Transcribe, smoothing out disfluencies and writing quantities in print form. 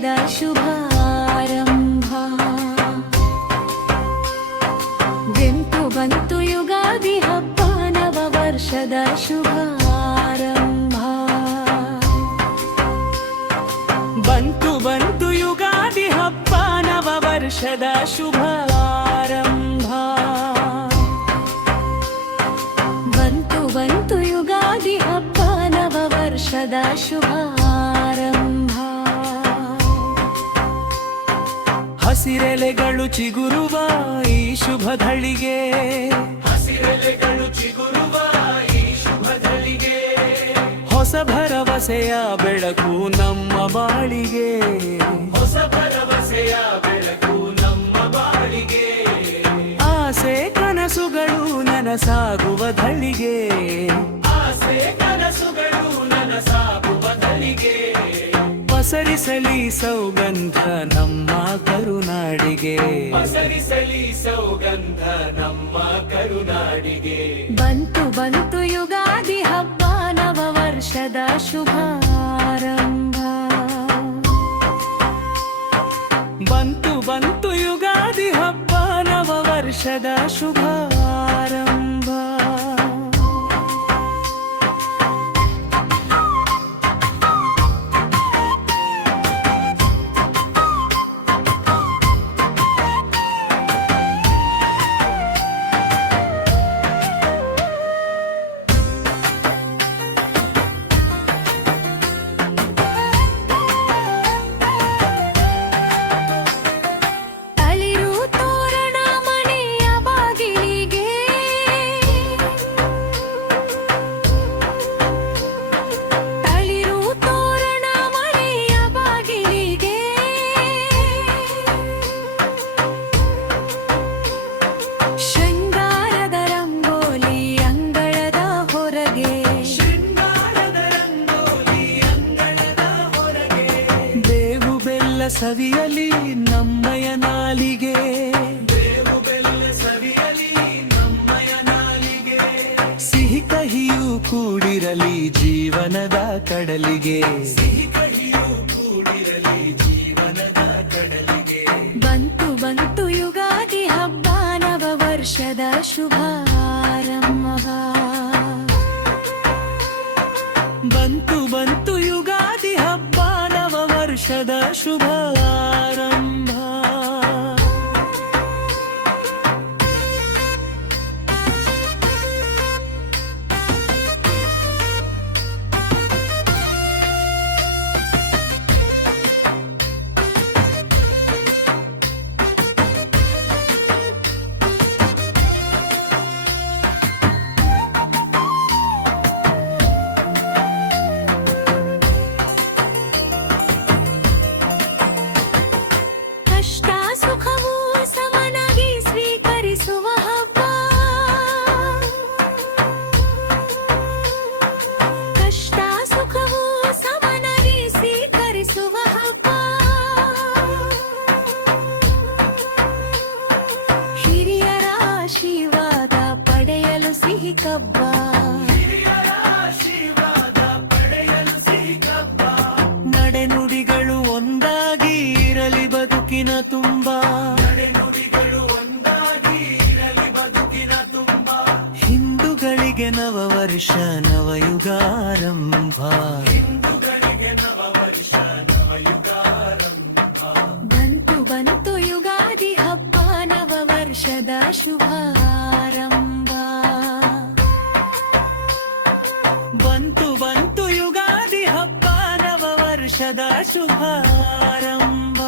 ವರ್ಷದ ಶುಭಾರಂಭ ಬೆಂತು ಬಂತು ಯುಗಾದಿ ಹಬ್ಬ ನವ ವರ್ಷದ ಶುಭಾರಂಭ ಬಂತು ಬಂತು ಯುಗಾದಿ ಹಬ್ಬ ನವ ವರ್ಷದ ಶುಭಾರಂಭ ಬಂತು ಬಂತು ಯುಗಾದಿ ಹಬ್ಬ ನವ ವರ್ಷದ ಶುಭಾರಂಭ ಹಸಿರೆಲೆಗಳು ಚಿಗುರುವ ಈ ಶುಭಗಳಿಗೆ ಹಸಿರೆಲೆಗಳು ಚಿಗುರುವ ಈ ಶುಭಗಳಿಗೆ ಹೊಸ ಭರವಸೆಯ ಬೆಳಕು ನಮ್ಮ ಬಾಳಿಗೆ ಹೊಸ ಭರವಸೆಯ ಬೆಳಕು ನಮ್ಮ ಬಾಳಿಗೆ ಆಸೆ ಕನಸುಗಳು ನನಸಾಗುವ ಧಳಿಗೆ ಆಸೆ ಕನಸುಗಳು ನನಸಾಗುವ ಧಳಿಗೆ ಪಸರಿಸಲಿ ಸೌಗಂಧ ನಮ್ಮ ಕರುನಾಡಿಗೆ ಪಸರಿಸಲಿ ಸೌಗಂಧ ನಮ್ಮ ಕರುನಾಡಿಗೆ ಬಂತು ಬಂತು ಯುಗಾದಿ ಹಬ್ಬ ನವ ವರ್ಷದ ಶುಭಾರಂಭ ಬಂತು ಬಂತು ಯುಗಾದಿ ಹಬ್ಬ ನವ ವರ್ಷದ ಶುಭಾರಂಭ ಸವಿಯಲಿ ನಮ್ಮಯ ನಾಲಿಗೆ ಬೇವು ಬೆಲ್ಲ ಸವಿಯಲಿ ನಮ್ಮಯ ನಾಲಿಗೆ ಸಿಹಿ ಕಹಿಯೂ ಕೂಡಿರಲಿ ಜೀವನದ ಕಡಲಿಗೆ ಸಿಹಿ ಕಹಿಯೂ ಕೂಡಿರಲಿ ಜೀವನದ ಕಡಲಿಗೆ ಬಂತು ಬಂತು ಯುಗಾದಿ ಹಬ್ಬ ನವ ವರ್ಷದ ಶುಭಾರಂಭ ಬಂತು ಬಂತು ಯುಗಾದಿ ಹಬ್ಬ ನವ ವರ್ಷದ ಶುಭಾರಂಭ ಕಬ್ಬ ನಡೆನುಡಿಗಳು ಒಂದಾಗಿ ಇರಲಿ ಬದುಕಿನ ತುಂಬ ನಡೆನುಡಿಗಳು ಒಂದಾಗಿ ಇರಲಿ ಬದುಕಿನ ತುಂಬ ಹಿಂದೂಗಳಿಗೆ ನವ ವರ್ಷ ನವಯುಗಾರಂಭ ಹಿಂದೂಗಳಿಗೆ ನವ ವರ್ಷ ನವಯುಗಾರಂಭ ಬಂತು ಬಂತು ಯುಗಾದಿ ಹಬ್ಬ ನವ ವರ್ಷದ ಶುಭಾರಂಭ ಬಂತು ಬಂತು ಯುಗಾದಿ ಹಬ್ಬ ನವ ವರ್ಷದ ಶುಭಾರಂಭ